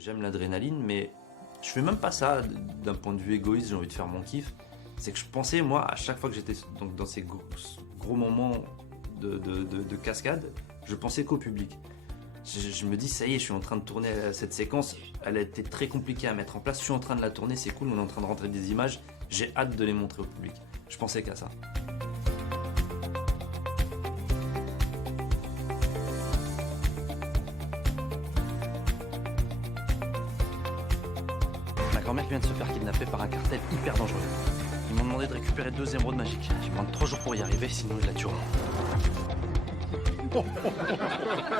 j'aime l'adrénaline, mais je fais même pas ça d'un point de vue égoïste, j'ai envie de faire mon kiff. C'est que je pensais, moi, à chaque fois que j'étais donc, dans ces gros moments de cascade, je pensais qu'au public. Je me dis, ça y est, je suis en train de tourner cette séquence, elle a été très compliquée à mettre en place, je suis en train de la tourner, c'est cool, on est en train de rentrer des images, j'ai hâte de les montrer au public. Je pensais qu'à ça. Ma grand-mère qui vient de se faire kidnapper par un cartel hyper dangereux. Ils m'ont demandé de récupérer 2 émeraudes magiques. Je prends 3 jours pour y arriver, sinon ils la tueront.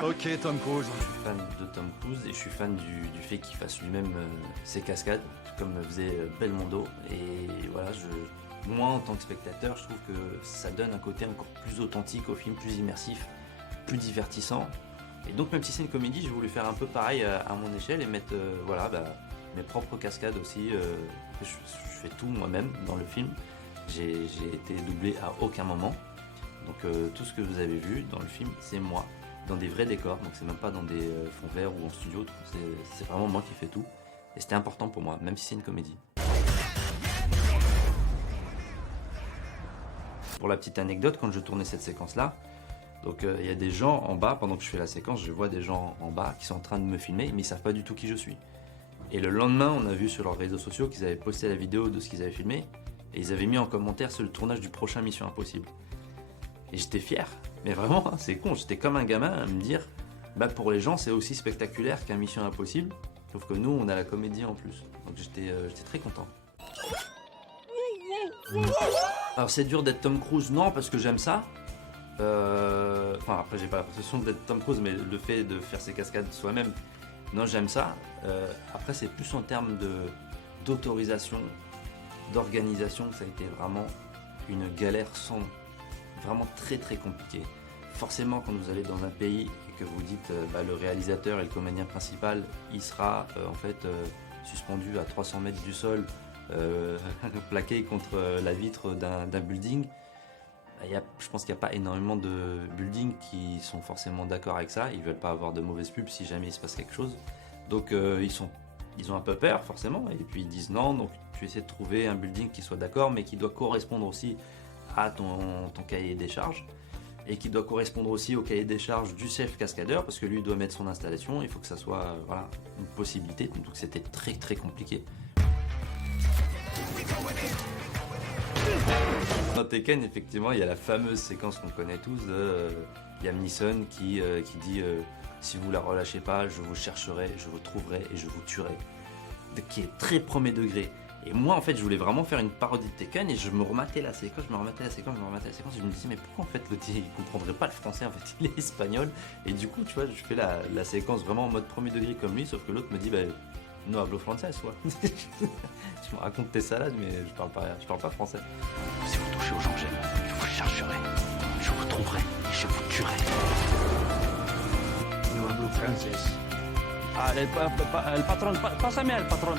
Ok, Tom Cruise. Je suis fan de Tom Cruise et je suis fan du fait qu'il fasse lui-même ses cascades, comme faisait Belmondo. Et voilà, moi en tant que spectateur, je trouve que ça donne un côté encore plus authentique au film, plus immersif, plus divertissant. Et donc même si c'est une comédie, j'ai voulu faire un peu pareil à mon échelle et mettre mes propres cascades aussi. Je fais tout moi-même dans le film. J'ai été doublé à aucun moment. Donc tout ce que vous avez vu dans le film, c'est moi, dans des vrais décors. Donc c'est même pas dans des fonds verts ou en studio. C'est vraiment moi qui fais tout. Et c'était important pour moi, même si c'est une comédie. Pour la petite anecdote, quand je tournais cette séquence-là, donc il y a des gens en bas, pendant que je fais la séquence, je vois des gens en bas qui sont en train de me filmer, mais ils savent pas du tout qui je suis. Et le lendemain, on a vu sur leurs réseaux sociaux qu'ils avaient posté la vidéo de ce qu'ils avaient filmé, et ils avaient mis en commentaire sur le tournage du prochain Mission Impossible. Et j'étais fier, mais vraiment, hein, c'est con, j'étais comme un gamin à me dire, pour les gens c'est aussi spectaculaire qu'un Mission Impossible, sauf que nous on a la comédie en plus. Donc j'étais très content. Alors c'est dur d'être Tom Cruise, non, parce que j'aime ça. Après j'ai pas l'impression d'être Tom Cruise, mais le fait de faire ses cascades soi-même, non, j'aime ça. Après c'est plus en termes d'autorisation, d'organisation, que ça a été vraiment une galère sans... Vraiment très très compliqué. Forcément, quand vous allez dans un pays et que vous dites le réalisateur et le comédien principal, il sera suspendu à 300 mètres du sol, plaqué contre la vitre d'un building. Je pense qu'il n'y a pas énormément de buildings qui sont forcément d'accord avec ça. Ils veulent pas avoir de mauvaises pubs si jamais il se passe quelque chose. Donc ils ont un peu peur forcément, et puis ils disent non. Donc tu essaies de trouver un building qui soit d'accord, mais qui doit correspondre aussi à ton cahier des charges, et qui doit correspondre aussi au cahier des charges du chef cascadeur, parce que lui doit mettre son installation, il faut que ça soit une possibilité. Donc c'était très très compliqué. Dans Tekken, effectivement, il y a la fameuse séquence qu'on connaît tous de Liam Neeson qui dit si vous la relâchez pas, je vous chercherai, je vous trouverai et je vous tuerai, qui est très premier degré. Et moi en fait je voulais vraiment faire une parodie de Tekken, et je me rematais la séquence, et je me disais mais pourquoi en fait le type il comprendrait pas le français, en fait il est espagnol. Et du coup tu vois, je fais la séquence vraiment en mode premier degré comme lui, sauf que l'autre me dit no hablo français quoi. Je me raconte tes salades, mais je parle pas français. Si vous touchez aux gens que j'aime, je vous chercherai, je vous trouverai et je vous tuerai. No hablo francés. Ah, el patrón, pásame al patrón.